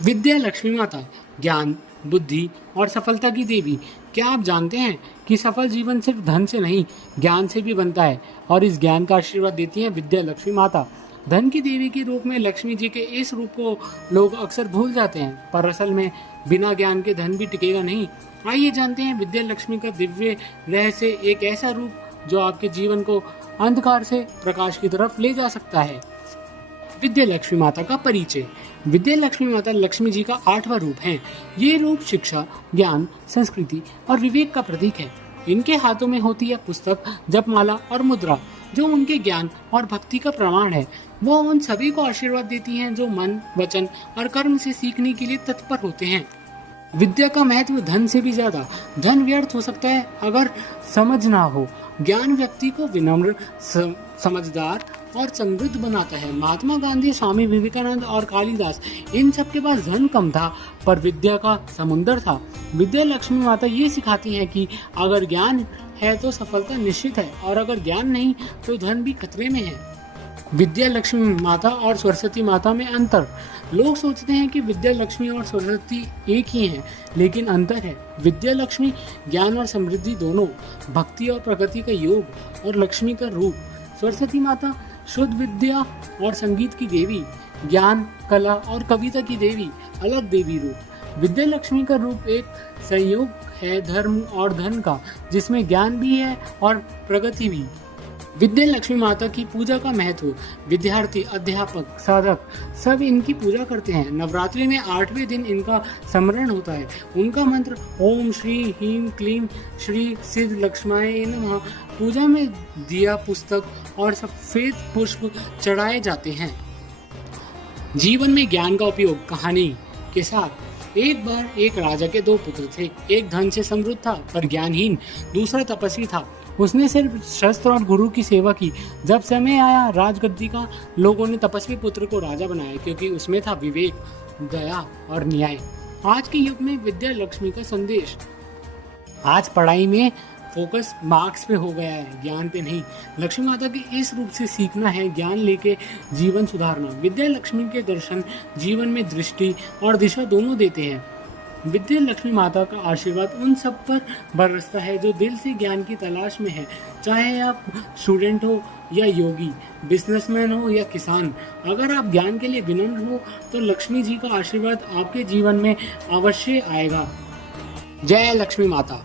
विद्या लक्ष्मी माता, ज्ञान, बुद्धि और सफलता की देवी। क्या आप जानते हैं कि सफल जीवन सिर्फ धन से नहीं, ज्ञान से भी बनता है। और इस ज्ञान का आशीर्वाद देती हैं विद्या लक्ष्मी माता। धन की देवी के रूप में लक्ष्मी जी के इस रूप को लोग अक्सर भूल जाते हैं, पर असल में बिना ज्ञान के धन भी टिकेगा नहीं। आइए जानते हैं विद्या लक्ष्मी का दिव्य रहस्य, एक ऐसा रूप जो आपके जीवन को अंधकार से प्रकाश की तरफ ले जा सकता है। विद्या लक्ष्मी माता का परिचय। विद्या लक्ष्मी माता लक्ष्मी जी का 8वां रूप है। ये रूप शिक्षा, ज्ञान, संस्कृति और विवेक का प्रतीक है। इनके हाथों में होती है पुस्तक, जपमाला और मुद्रा, जो उनके ज्ञान और भक्ति का प्रमाण है। वो उन सभी को आशीर्वाद देती हैं जो मन, वचन और कर्म से सीखने के लिए तत्पर होते हैं। विद्या का महत्व धन से भी ज्यादा। धन व्यर्थ हो सकता है अगर समझ ना हो। ज्ञान व्यक्ति को विनम्र, समझदार और समृद्ध बनाता है। महात्मा गांधी, स्वामी विवेकानंद और कालिदास, इन सब के पास धन कम था पर विद्या का समुंदर था। विद्या लक्ष्मी माता ये सिखाती हैं कि अगर ज्ञान है तो सफलता निश्चित है, और अगर ज्ञान नहीं तो धन भी खतरे में है। विद्या लक्ष्मी माता और सरस्वती माता में अंतर। लोग सोचते हैं कि विद्या लक्ष्मी और सरस्वती एक ही हैं, लेकिन अंतर है। विद्या लक्ष्मी ज्ञान और समृद्धि दोनों, भक्ति और प्रगति का योग और लक्ष्मी का रूप। सरस्वती माता शुद्ध विद्या और संगीत की देवी, ज्ञान, कला और कविता की देवी, अलग देवी रूप। विद्या लक्ष्मी का रूप एक संयोग है धर्म और धन का, जिसमें ज्ञान भी है और प्रगति भी। विद्या लक्ष्मी माता की पूजा का महत्व। विद्यार्थी, अध्यापक, साधक सब इनकी पूजा करते हैं। नवरात्रि में 8वें दिन इनका स्मरण होता है। उनका मंत्र ओम श्री ह्रीं क्लीं श्री सिद्ध लक्ष्माय नमः। पूजा में दिया, पुस्तक और सफेद पुष्प चढ़ाए जाते हैं। जीवन में ज्ञान का उपयोग। कहानी के साथ। एक बार एक राजा के 2 पुत्र थे। एक धन से समृद्ध था पर ज्ञानहीन, दूसरा तपस्वी था। उसने सिर्फ शस्त्र और गुरु की सेवा की। जब समय आया राजगद्दी का, लोगों ने तपस्वी पुत्र को राजा बनाया, क्योंकि उसमें था विवेक, दया और न्याय। आज के युग में विद्या लक्ष्मी का संदेश। आज पढ़ाई में फोकस मार्क्स पे हो गया है, ज्ञान पे नहीं। लक्ष्मी माता के इस रूप से सीखना है, ज्ञान लेके जीवन सुधारना। विद्या लक्ष्मी के दर्शन जीवन में दृष्टि और दिशा दोनों देते हैं। विद्या लक्ष्मी माता का आशीर्वाद उन सब पर बरसता है जो दिल से ज्ञान की तलाश में है। चाहे आप स्टूडेंट हो या योगी, बिजनेसमैन हो या किसान, अगर आप ज्ञान के लिए विनम्र हो तो लक्ष्मी जी का आशीर्वाद आपके जीवन में अवश्य आएगा। जय लक्ष्मी माता।